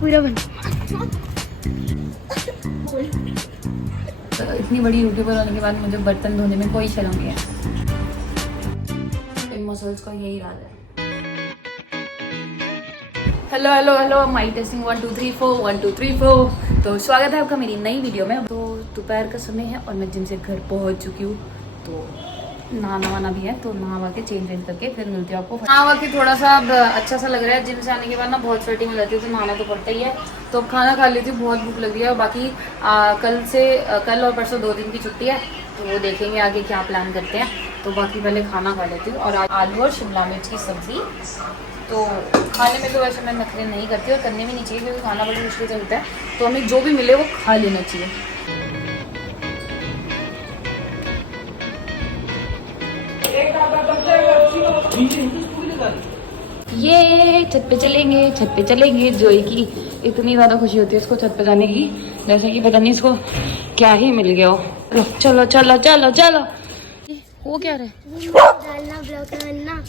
पूरा बन। तो इतनी बड़ी यूट्यूबर होने के बाद मुझे बर्तन धोने में कोई शर्म नहीं है। इन मसल्स का यही राज है। Hello hello hello, mike testing 1 2 3 4 1 2 3 4। तो स्वागत है आपका मेरी नई वीडियो में। तो दोपहर का समय है और मैं जिम से घर पहुंच चुकी हूँ। तो नहाना वाना भी है, तो नहा के चेंज करके फिर मिलती हूँ आपको। नहा के थोड़ा सा अब अच्छा सा लग रहा है। जिम से आने के बाद ना बहुत स्वेटिंग हो जाती है, तो नहाना तो पड़ता ही है। तो अब खाना खा लेती हूँ, बहुत भूख लग रही है। और बाकी कल और परसों 2 दिन की छुट्टी है, तो वो देखेंगे आगे क्या प्लान करते हैं। तो बाकी पहले खाना खा लेती हूँ। और आलू और शिमला मिर्च की सब्ज़ी। तो खाने में तो वैसे मैं नखरे नहीं करती और करने भी नहीं चाहिए, क्योंकि खाना बड़ी मुश्किल से मिलता है। तो हमें जो भी मिले वो खा लेना चाहिए। ये छत पे चलेंगे, छत पे चलेंगे। जोई की इतनी ज़्यादा खुशी होती है इसको छत पे जाने की, जैसे कि पता नहीं इसको क्या ही मिल गया हो। चलो चलो चलो चलो। वो क्या रहे डालना ब्लॉग करना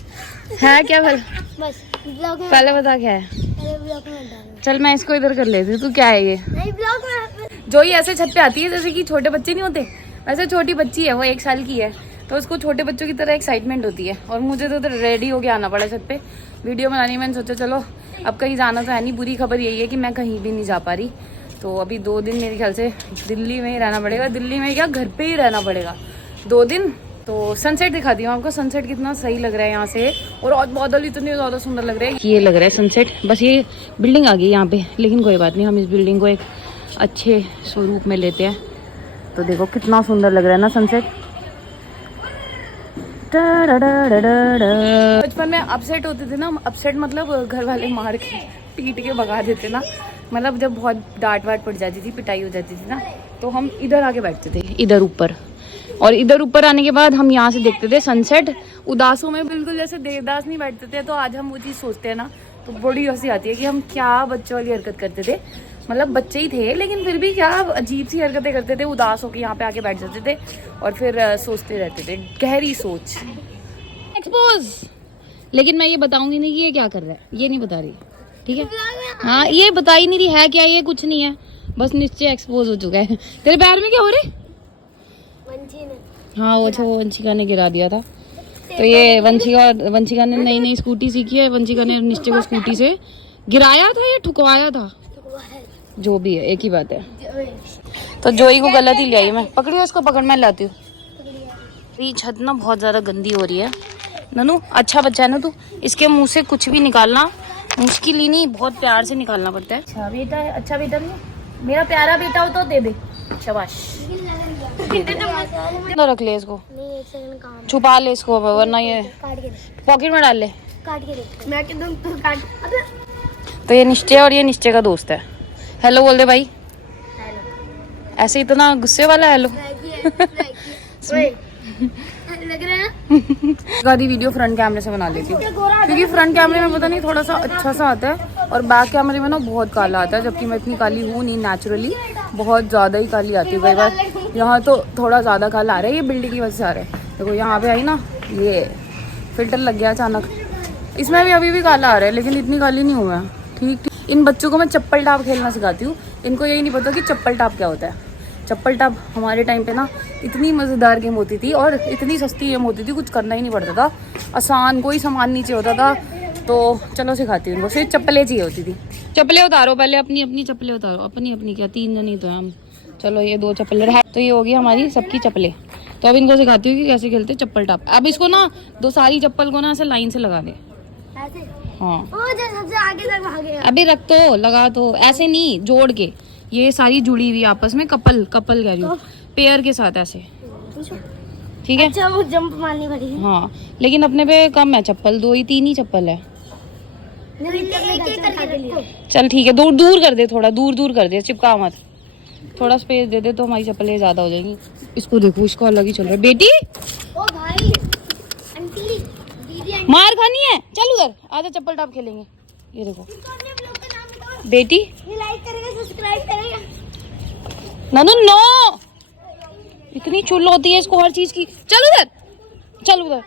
है क्या? भला बस ब्लॉग में पहले बता क्या है। पहले ब्लॉग में डालना। चल मैं इसको इधर कर लेती हूँ। तू क्या है ये? नहीं ब्लॉग में जो ही ऐसे छत पे आती है जैसे कि छोटे बच्चे नहीं होते, वैसे छोटी बच्ची है वो, 1 साल की है। तो उसको छोटे बच्चों की तरह एक्साइटमेंट होती है। और मुझे तो रेडी होके आना पड़ा छत पे वीडियो बनानी। मैंने सोचा चलो अब कहीं जाना तो है नहीं। बुरी खबर यही है कि मैं कहीं भी नहीं जा पा रही। तो अभी 2 दिन मेरे ख्याल से दिल्ली में ही रहना पड़ेगा। दिल्ली में क्या, घर पे ही रहना पड़ेगा 2 दिन। तो सनसेट दिखाती हूँ आपको। सनसेट कितना सही लग रहा है यहाँ से, और बादल इतने ज़्यादा सुंदर लग रहे हैं। ये लग रहा है सनसेट। बस ये बिल्डिंग आ गई यहाँ पे, लेकिन कोई बात नहीं, हम इस बिल्डिंग को एक अच्छे स्वरूप में लेते हैं। तो देखो कितना सुंदर लग रहा है ना सनसेट। बचपन में अपसेट होते थे ना, अपसेट मतलब घर वाले मार के पीट के भगा देते ना। मतलब जब बहुत डांट वाट पड़ जाती थी, पिटाई हो जाती थी ना, तो हम इधर आके बैठते थे, इधर ऊपर। और इधर ऊपर आने के बाद हम यहाँ से देखते थे सनसेट। उदासों में बिल्कुल जैसे देवदास नहीं बैठते थे। तो आज हम वो चीज़ सोचते हैं ना, तो बड़ी हंसी आती है कि हम क्या बच्चों वाली हरकत करते थे। मतलब बच्चे ही थे, लेकिन फिर भी क्या अजीब सी हरकतें करते थे। उदास होकर यहाँ पे आके बैठ जाते थे और फिर सोचते रहते थे, गहरी सोच। एक्सपोज। लेकिन मैं ये बताऊंगी नहीं कि ये क्या कर रहा है, ये नहीं बता रही, ठीक है? हाँ, ये बता ही नहीं रही है क्या, ये कुछ नहीं है, बस नीचे एक्सपोज हो चुका है। तेरे पैर में क्या हो रहे? हाँ, वो वंशिका ने गिरा दिया था। तो ये वंशिका ने नई स्कूटी सीखी है। वंशिका ने निश्चय को स्कूटी से गिराया था या ठुकवाया था, जो भी है एक ही बात है। तो जोई को गलत ही ले आई मैं। पकड़ियो इसको, पकड़, मैं लाती हूँ। ये छत ना बहुत ज्यादा गंदी हो रही है। ननू अच्छा बच्चा है ना तू, इसके मुंह से कुछ भी निकालना मुश्किल ही नहीं, बहुत प्यार से निकालना पड़ता है। अच्छा बेटा है, अच्छा बेटा नहीं, मेरा प्यारा बेटा हो तो दे दे, शाबाश। रख ले इसको, छुपा ले इसको, वरना ये पॉकेट में डाल ले। तो ये निश्चय और ये निश्चय का दोस्त है। हेलो बोल दे भाई। ऐसे इतना गुस्से वाला हेलो लग रहा है। आधी वीडियो फ्रंट कैमरे से बना लेती हूँ, क्योंकि फ्रंट कैमरे में पता नहीं थोड़ा सा अच्छा सा आता है, और बैक कैमरे में ना बहुत काला आता है। जबकि मैं इतनी काली हूँ नहीं, नेचुरली बहुत ज़्यादा ही काली आती है कई बार। यहाँ तो थोड़ा ज़्यादा काला आ रहा है, ये बिल्डिंग की वजह से आ रहा है। देखो यहाँ पे आई ना, ये फिल्टर लग गया अचानक। इसमें भी अभी भी काला आ रहा है, लेकिन इतनी काली नहीं हुआ है। ठीक। इन बच्चों को मैं चप्पल टाप खेलना सिखाती हूँ। इनको यही नहीं पता कि चप्पल टाप क्या होता है। चप्पल टाप हमारे टाइम पे ना इतनी मज़ेदार गेम होती थी, और इतनी सस्ती गेम होती थी, कुछ करना ही नहीं पड़ता था, आसान, कोई सामान नीचे होता था। तो चलो सिखाती हूँ इनको। सिर्फ चप्पलें चाहिए होती थी। चप्पलें उतारो पहले, अपनी अपनी चप्पलें उतारो, अपनी क्या, 3 जन ही तो हम। चलो ये 2 चप्पलें रहा, तो ये होगी हमारी सबकी चप्पलें। तो अब इनको सिखाती हूँ कि कैसे खेलते चप्पल टाप। अब इसको ना 2 सारी चप्पल को ना ऐसे लाइन से लगा दे। हाँ, सबसे आगे तक भागे। अभी रख तो, लगा तो, ऐसे नहीं, जोड़ के। ये सारी जुड़ी हुई आपस में, कपल कह रही हूँ, पेयर के साथ ऐसे, ठीक है? अच्छा, वो जंप मारनी पड़ेगी। हाँ, लेकिन अपने पे कम है चप्पल, 2 ही 3 ही चप्पल है। चल ठीक है, दूर कर दे, थोड़ा दूर कर दे, चिपका मत, थोड़ा स्पेस दे दे, तो हमारी चप्पलें ज्यादा हो जाएंगी। इसको देखो, इसको अलग ही चल रहा है। बेटी ओ भाई, आंटी, दीदी, मार खानी है, चल उधर आजा, चप्पल टाप खेलेंगे। ये देखो बेटी, लाइक करेगा, सब्सक्राइब करेगा। ननू नो, इतनी चुल होती है इसको हर चीज की। चल उधर,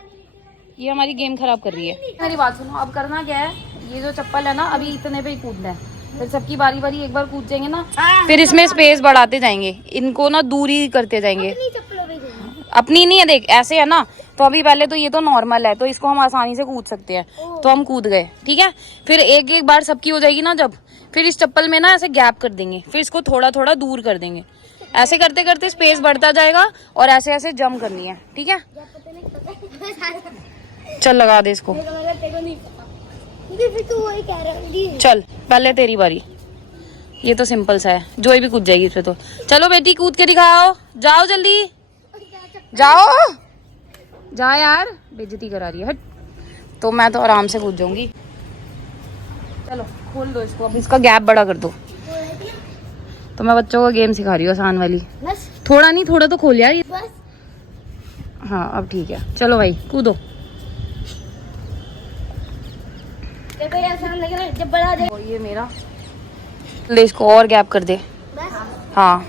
ये हमारी गेम खराब कर रही है। मेरी बात सुनो, अब करना क्या है, ये जो चप्पल है ना, अभी इतने पे ही कूदना है। फिर सबकी बारी बारी एक बार कूद जाएंगे ना, फिर इसमें स्पेस बढ़ाते जाएंगे, इनको ना दूरी करते जाएंगे। अपनी चप्पलों पे जाएंगे। अपनी नहीं है, देख ऐसे है ना, तो अभी पहले तो ये तो नॉर्मल है, तो इसको हम आसानी से कूद सकते हैं, तो हम कूद गए, ठीक है। फिर एक एक बार सबकी हो जाएगी ना जब, फिर इस चप्पल में ना ऐसे गैप कर देंगे, फिर इसको थोड़ा थोड़ा दूर कर देंगे, ऐसे करते करते स्पेस बढ़ता जाएगा, और ऐसे ऐसे जंप करनी है, ठीक है। चल लगा दे इसको, फिर तू वही कह रहा है। चल पहले तेरी बारी। ये तो सिंपल सा है, जोई भी कूद जाएगी इसमें तो। चलो बेटी कूद के दिखाओ, जाओ जल्दी जाओ, जा यार, बेइज्जती करा रही है, हट। तो मैं तो आराम से कूद जाऊंगी। चलो खोल दो इसको, अब इसका गैप बड़ा कर दो। तो मैं बच्चों को गेम सिखा रही हूँ आसान वाली, बस थोड़ा नहीं थोड़ा तो खोल यार। बस हाँ अब ठीक है, चलो भाई कूदो। देखो ये आसान लग रहा है, जब बड़ा हो जाए। और ये मेरा, ले इसको और गैप कर दे। बस हाँ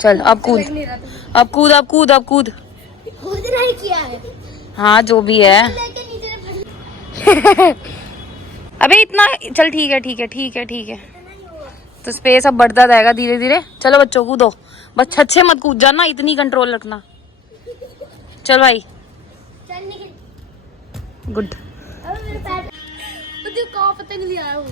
चल अब कूद, अब कूद, अब कूद, अब कूद। खुद नहीं किया है। हाँ जो भी है। लेके नीचे ने अबे इतना, चल ठीक है ठीक है ठीक है ठीक है। तो स्पेस अब बढ़ता जाएगा धीरे धीरे। चलो बच्चों कूदो, बस छत से मत कूद जाना, इतनी कंट्रोल रखना। चल भाई, चल निकल। गुड। अब मेरे पैर मुझे कहाँ पता नहीं आया हूँ।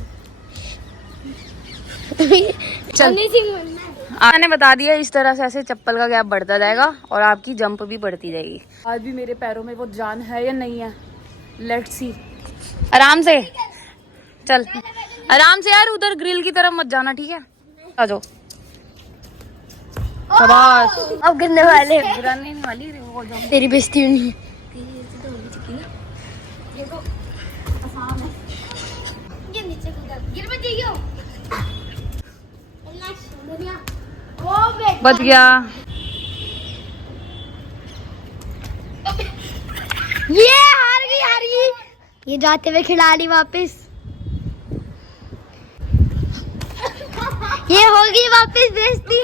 चल अमेजिंग बनना है। मैंने बता दिया, इस तरह से ऐसे चप्पल का गैप बढ़ता जाएगा और आपकी जंप भी बढ़ती जाएगी। आज भी मेरे पैरों में वो जान है या नहीं है, लेट्स सी। आराम से चल, आराम से यार, उधर ग्रिल की तरफ मत जाना, ठीक है। आ जाओ, शाबाश। अब गिरने वाले हैं। गिरने नहीं वाली, वो जाओ। तेरी बेइज्जती नहीं है। ये नीचे कूदा, गिर मत जाइयो। ओ बेटा बच गया। ये हार गई, हार गई। ये जाते हुए खिलाड़ी वापस। ये होगी वापस बेइज्जती।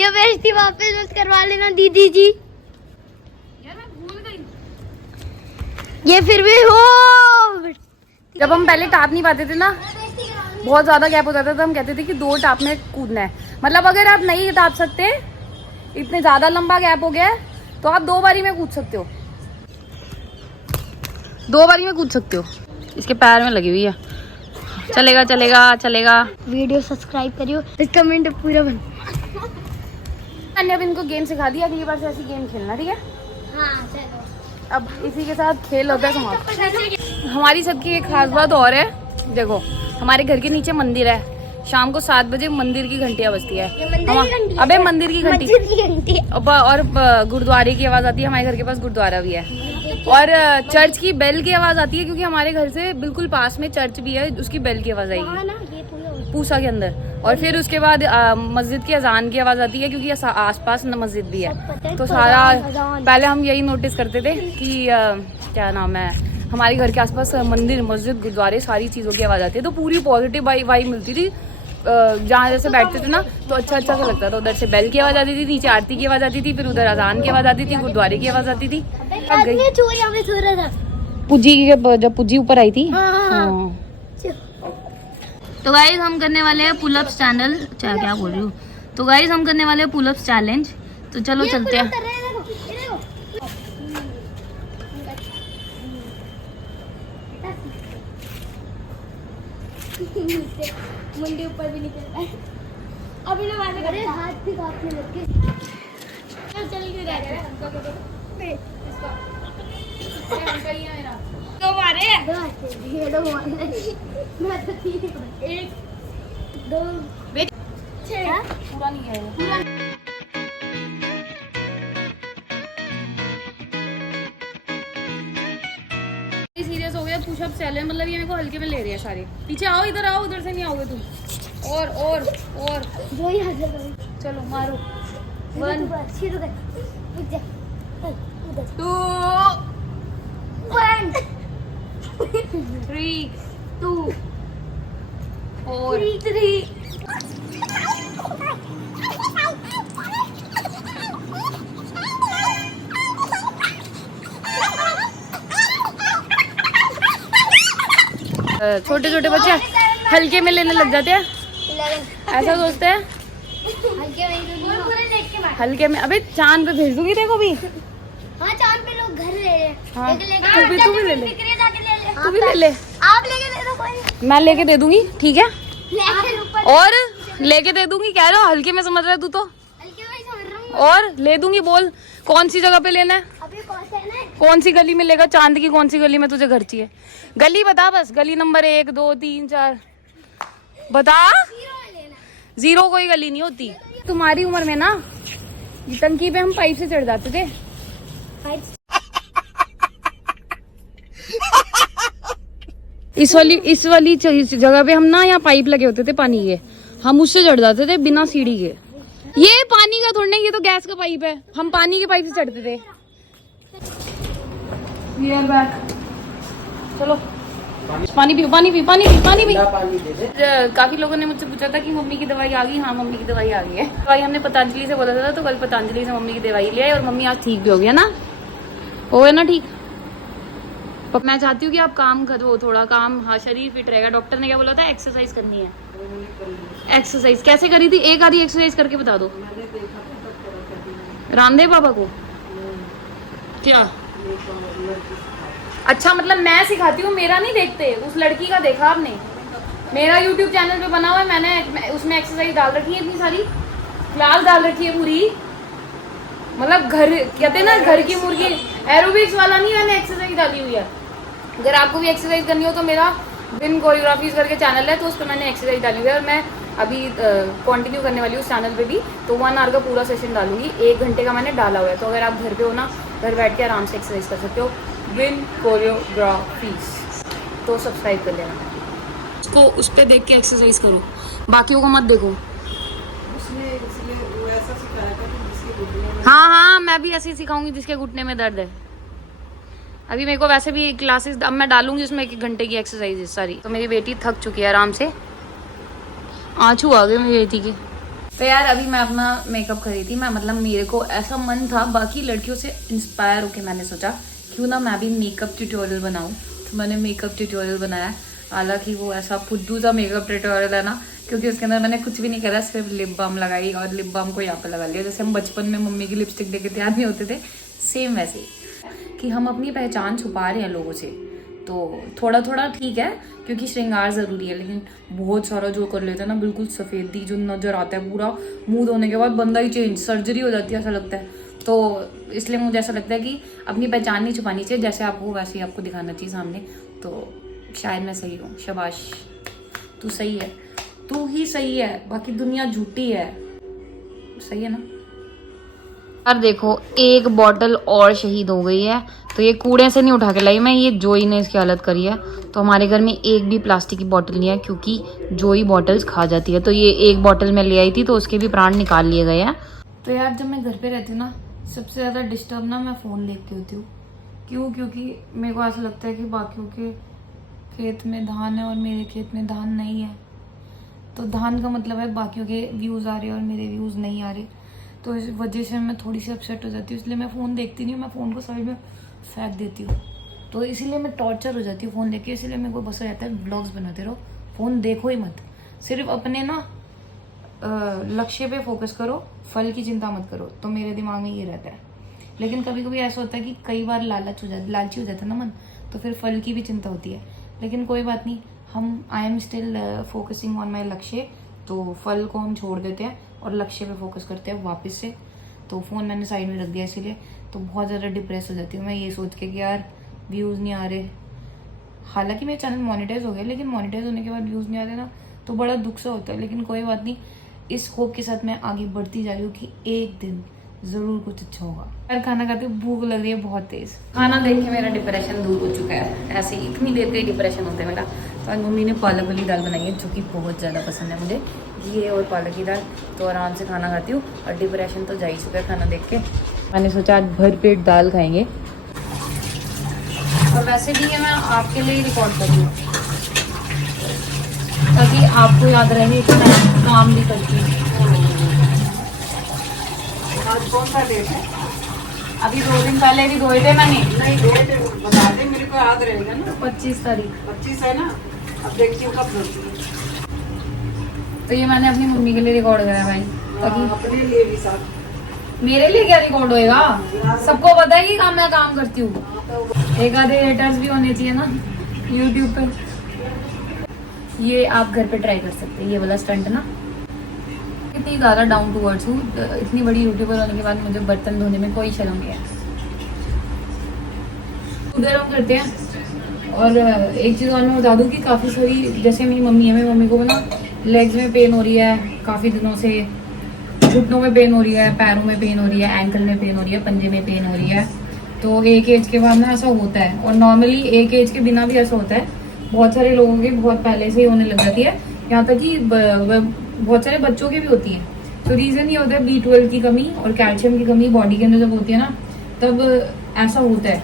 ये बेइज्जती वापस मत करवा लेना दीदी जी। यार मैं भूल गई। ये फिर भी हो। जब हम पहले टाप नहीं पाते थे ना, बहुत ज्यादा गैप हो जाता था, हम कहते थे कि 2 टाप में कूदना है। मतलब अगर आप नहीं टाप सकते, इतने ज्यादा लंबा गैप हो गया है, तो आप 2 बारी में कूद सकते हो, 2 बारी में कूद सकते हो। इसके पैर में लगी हुई है, चलेगा चलेगा चलेगा। वीडियो सब्सक्राइब करियो, इसका कमेंट पूरा बन। मैंने अब इनको गेम सिखा दिया, अगली बार से ऐसी गेम खेलना, ठीक है। हाँ चलो। अब इसी के साथ खेल होता है समाप्त। हमारी छत की एक खास बात और है, देखो हमारे घर के नीचे मंदिर है, शाम को 7 बजे मंदिर की घंटियां बजती है। अबे मंदिर की घंटी और गुरुद्वारे की आवाज आती है, हमारे घर के पास गुरुद्वारा भी है, और चर्च की बेल की आवाज आती है, क्योंकि हमारे घर से बिल्कुल पास में चर्च भी है, उसकी बेल की आवाज आएगी पूसा के अंदर। और फिर उसके बाद मस्जिद की अजान की आवाज आती है, क्योंकि आसपास मस्जिद भी है। तो सारा पहले हम यही नोटिस करते थे कि क्या नाम है, हमारे घर के आसपास मंदिर, मस्जिद, गुरुद्वारे, सारी चीज़ों की आवाज़ आती है, तो पूरी पॉजिटिव वाइब मिलती थी। जहाँ जैसे बैठते थे ना, तो अच्छा अच्छा सा लगता था। उधर से बेल की आवाज़ आती थी, नीचे आरती की आवाज़ आती थी, फिर उधर अजान की आवाज़ आती थी, गुरुद्वारे की आवाज़ आती थी। पुज्जी जब पुज्जी ऊपर आई थी। हाँ। तो गाइस हम करने वाले हैं पुलअप्स चैनल, क्या बोल रही हूँ। तो गाइस हम करने वाले हैं पुलअप्स चैलेंज, तो चलो चलते हैं। मुंडी ऊपर भी नहीं चल रहा है। अभी ना वाले करे हाथ भी काटने लग गए। चल नहीं रहा है तो मारे ये दो मारे मैं तो 1 2 बेटी 6 पूरा नहीं है। सीरियस हो गया, पुशअप चैलेंज, मतलब ये मेरे को हल्के में ले रही है सारे। पीछे आओ, इधर आओ, उधर से नहीं आओगे तुम। और जो ही हाजिर करो। चलो मारो। 1 2 1 3 2 4 3 छोटे छोटे बच्चे हल्के में लेने लग जाते हैं, 11 ऐसा सोचते हैं। हल्के में पूरे देख के बैठ। हल्के में अबे चांद पे भेज दूंगी देखो भी। हाँ चांद पे लोग घर ले रहे हाँ, हैं। तू भी ले ले, बिक्री जाके ले ले। तू भी ले ले। आप लेके दे दो कोई। मैं लेके दे दूंगी, ठीक है। लेके ऊपर और लेके दे दूंगी, कह रहा हूँ हल्के में समझ रहा है तू तो। हल्के में ही समझ रहा हूँ। और ले दूंगी, बोल कौन सी जगह पे लेना है, अभी कौन सा है ना? कौन सी गली में लेगा, चांद की कौन सी गली में तुझे घर चाहिए, गली बता बस, गली नंबर 1 2 3 4 बता। 0 में लेना। 0 कोई गली नहीं होती। तुम्हारी उम्र में ना ये टंकी पे हम पाइप से चढ़ जाते थे। इस वाली जगह पे हम ना, यहाँ पाइप लगे होते थे पानी के, हम उससे चढ़ जाते थे बिना सीढ़ी के। ये पानी का थोड़ा नहीं, ये तो गैस का पाइप है, हम पानी के पाइप से चढ़ते थे। We are back. चलो पानी पी, पानी पी, पानी पी, पानी पी। काफी लोगों ने मुझसे पूछा था कि मम्मी की दवाई आ गई। हाँ मम्मी की दवाई आ गई है। दवाई हमने पतंजलि से बोला था, तो कल पतंजलि से मम्मी की दवाई ले आई और मम्मी आज ठीक भी हो गया ना, हो गया ना ठीक। पर मैं चाहती हूँ कि आप काम करो थोड़ा, काम, हाँ शरीर फिट रहेगा। डॉक्टर ने क्या बोला था, एक्सरसाइज करनी है। एक्सरसाइज कैसे करी थी, एक आधी एक्सरसाइज करके बता दो। रामदेव बाबा को क्या? अच्छा मतलब मैं सिखाती हूँ, मेरा नहीं देखते, उस लड़की का देखा आपने। मेरा YouTube चैनल पे बना हुआ है, मैंने उसमें एक्सरसाइज डाल रखी है, इतनी सारी क्लास डाल रखी है पूरी। मतलब घर कहते हैं ना, घर की मुर्गी, एरोबिक्स वाला नहीं, मैंने एक्सरसाइज डाली हुई है। अगर आपको भी एक्सरसाइज करनी हो तो मेरा विन कोरियोग्राफीज करके चैनल है, तो उस पर मैंने एक्सरसाइज डाली हुई है और मैं अभी कंटिन्यू करने वाली हूँ उस चैनल पे भी। तो 1 आवर का पूरा सेशन डालूंगी, 1 घंटे का मैंने डाला हुआ है। तो अगर आप घर पे हो ना, घर बैठ के आराम से एक्सरसाइज कर सकते हो, विन कोरियोग्राफीज, तो सब्सक्राइब कर लेना उसको, उस पर देख के एक्सरसाइज करो, बाकियों को मत देखो। हाँ हाँ मैं भी ऐसे ही सिखाऊंगी जिसके घुटने में दर्द है। अभी मेरे को वैसे भी क्लासेस अब मैं डालूंगी, उसमें 1 घंटे की एक्सरसाइज है सारी। तो मेरी बेटी थक चुकी है आराम से, आंसू आ गए मेरी बेटी के। तो यार अभी मैं अपना मेकअप करी थी, मैं मतलब मेरे को ऐसा मन था बाकी लड़कियों से इंस्पायर होकर मैंने सोचा क्यों ना मैं भी मेकअप ट्यूटोरियल बनाऊं। तो मैंने मेकअप ट्यूटोरियल बनाया, हालांकि वो ऐसा फुद्दू सा मेकअप ट्यूटोरियल है ना, क्योंकि उसके अंदर मैंने कुछ भी नहीं करा, सिर्फ लिप बाम लगाई और लिप बाम को यहाँ पे लगा लिया। जैसे हम बचपन में मम्मी की लिपस्टिक देके तैयार नहीं होते थे, सेम वैसे ही कि हम अपनी पहचान छुपा रहे हैं लोगों से। तो थोड़ा थोड़ा ठीक है क्योंकि श्रृंगार ज़रूरी है, लेकिन बहुत सारा जो कर लेते हैं ना, बिल्कुल सफ़ेदी जो नज़र आता है, पूरा मुंह धोने के बाद बंदा ही चेंज, सर्जरी हो जाती है ऐसा लगता है। तो इसलिए मुझे ऐसा लगता है कि अपनी पहचान नहीं छुपानी चाहिए, जैसे आप हो वैसे ही आपको दिखाना चाहिए सामने। तो शायद मैं सही हूँ, शाबाश, तू सही है, तू ही सही है, बाकी दुनिया झूठी है, सही है ना। यार देखो 1 बॉटल और शहीद हो गई है, तो ये कूड़े से नहीं उठा के लाई मैं, ये जोई ने इसकी हालत करी है। तो हमारे घर में एक भी प्लास्टिक की बोतल नहीं है क्योंकि जोई बॉटल्स खा जाती है। तो ये 1 बॉटल में ले आई थी, तो उसके भी प्राण निकाल लिए गए हैं। तो यार जब मैं घर पे रहती हूँ ना, सबसे ज़्यादा डिस्टर्ब ना मैं फ़ोन देख के होती हूँ। क्यों? क्योंकि मेरे को ऐसा लगता है कि बाकियों के खेत में धान है और मेरे खेत में धान नहीं है। तो धान का मतलब है बाकियों के व्यूज़ आ रहे हैं और मेरे व्यूज़ नहीं आ रहे, तो इस वजह से मैं थोड़ी सी अपसेट हो जाती हूँ। इसलिए मैं फ़ोन देखती नहीं हूँ, मैं फ़ोन को साइड में फेंक देती हूँ। तो इसीलिए मैं टॉर्चर हो जाती हूँ फ़ोन देख के। इसीलिए मेरे को बस रहता है ब्लॉग्स बनाते रहो, फ़ोन देखो ही मत, सिर्फ अपने ना लक्ष्य पे फोकस करो, फल की चिंता मत करो। तो मेरे दिमाग में ये रहता है। लेकिन कभी कभी ऐसा होता है कि कई बार लालची हो जाता है ना मन, तो फिर फल की भी चिंता होती है। लेकिन कोई बात नहीं, I am still focusing on my लक्ष्य। तो फल को हम छोड़ देते हैं और लक्ष्य पे फोकस करते हैं वापस से। तो फ़ोन मैंने साइड में रख दिया इसीलिए। तो बहुत ज़्यादा डिप्रेस हो जाती हूँ मैं ये सोच के कि यार व्यूज़ नहीं आ रहे। हालांकि मेरा चैनल मोनेटाइज हो गया, लेकिन मोनेटाइज होने के बाद व्यूज़ नहीं आ रहे ना, तो बड़ा दुख सा होता है। लेकिन कोई बात नहीं, इस होप के साथ मैं आगे बढ़ती जा रही हूँ कि एक दिन ज़रूर कुछ अच्छा होगा। यार खाना खाते भूख लग रही है बहुत तेज़। खाना देख के मेरा डिप्रेशन दूर हो चुका है, ऐसे ही इतनी देर का ही डिप्रेशन होता है मेरा। तो आज मम्मी ने पालक वाली दाल बनाई है, जो कि बहुत ज़्यादा पसंद है मुझे, ये और पालक की दाल। तो आराम से खाना खाती हूँ और डिप्रेशन तो जा ही चुका है खाना देख के। मैंने सोचा आज भर पेट दाल खाएंगे। और वैसे भी ये मैं आपके लिए ही रिकॉर्ड कर रही हूँ ताकि आपको याद रहे कि मैं काम भी करती हूँ। आज कौन सा डेट है? अभी 2 दिन पहले भी धोए थे मैंने। नहीं डेट बता दे, मेरे को याद रहेगा ना। 25 तारीख। 25 है ना, अब देखती हूँ कब धोती है। तो ये मैंने अपनी मम्मी के लिए रिकॉर्ड करा भाई, ताकि अपने लिए भी साथ। मेरे लिए क्या रिकॉर्ड होएगा, सबको पता है कि मैं काम करती हूँ। एक आधे हेटर्स भी होने चाहिए ना यूट्यूब पे। ये आप घर पे ट्राई कर सकते हैं, ये वाला स्टंट ना। इतनी ज़्यादा डाउन टू अर्थ हूँ, इतनी बड़ी यूट्यूबर होने के बाद मुझे बर्तन धोने में कोई शर्म नहीं है। उधर हम करते हैं। और एक चीज़ और मैं बता दूँ कि काफ़ी सारी, जैसे मेरी मम्मी है, मेरी मम्मी को ना लेग्स में पेन हो रही है काफ़ी दिनों से, घुटनों में पेन हो रही है, पैरों में पेन हो रही है, एंकल में पेन हो रही है, पंजे में पेन हो रही है। तो एक एज के बाद ना ऐसा होता है, और नॉर्मली एक एज के बिना भी ऐसा होता है। बहुत सारे लोगों के बहुत पहले से ही होने लग जाती है, यहाँ तक कि बहुत सारे बच्चों की भी होती है। तो रीज़न ये होता है B12 की कमी और कैल्शियम की कमी बॉडी के अंदर जब होती है ना, तब ऐसा होता है।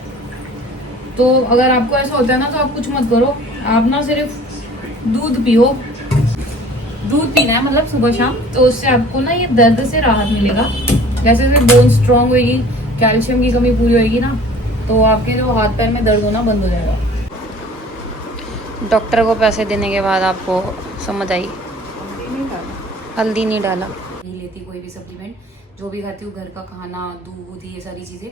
तो अगर आपको ऐसा होता है ना, तो आप कुछ मत करो, आप ना सिर्फ दूध पियो। दूध पीना है मतलब सुबह शाम, तो उससे आपको ना ये दर्द से राहत मिलेगा। जैसे जैसे बोन स्ट्रांग होगी, कैल्शियम की कमी पूरी होगी ना, तो आपके जो हाथ पैर में दर्द होना बंद हो जाएगा। डॉक्टर को पैसे देने के बाद आपको समझ आई, हल्दी नहीं डाला। नहीं लेती कोई भी सप्लीमेंट, जो भी खाती हूँ घर का खाना, दूध, ये सारी चीज़ें।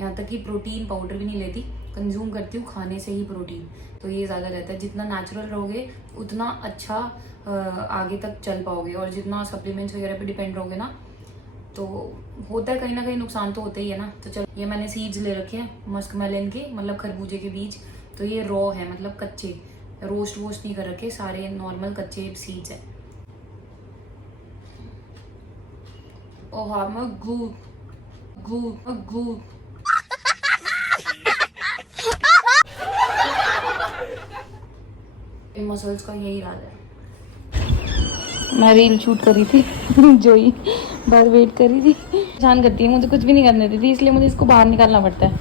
यहाँ तक कि प्रोटीन पाउडर भी नहीं लेती, कंज्यूम करती हूँ खाने से ही प्रोटीन। तो ये ज़्यादा रहता है, जितना नेचुरल रहोगे उतना अच्छा आगे तक चल पाओगे। और जितना सप्लीमेंट्स वगैरह पे डिपेंड रहोगे ना, तो होता है कहीं ना कहीं नुकसान तो होता ही है ना। तो चलो, ये मैंने सीड्स ले रखे हैं मस्कमेलन के, मतलब खरबूजे के बीज। तो ये रॉ है, मतलब कच्चे, रोस्ट वोस्ट नहीं कर रखे, सारे नॉर्मल कच्चे सीड्स हैं। ओह हाँ, मैं गू गू गू मसल्स का यही इरादा है। मैं रील शूट करी थी जो ही बाहर वेट कर रही थी, परेशान करती है, मुझे कुछ भी नहीं करने देती, इसलिए मुझे इसको बाहर निकालना पड़ता है।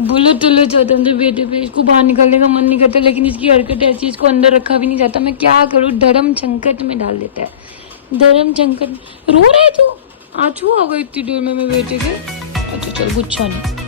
बुलो टुल्लो चाहता हूँ बेटे पे, इसको बाहर निकालने का मन नहीं करता, लेकिन इसकी हरकत ऐसी, इसको अंदर रखा भी नहीं जाता। मैं क्या करूँ, धर्म संकट में डाल देता है, धर्म संकट। रो रहे तू? आज हुआ इतनी देर में मैं बेटे के। अच्छा चल, गुच्छा नहीं।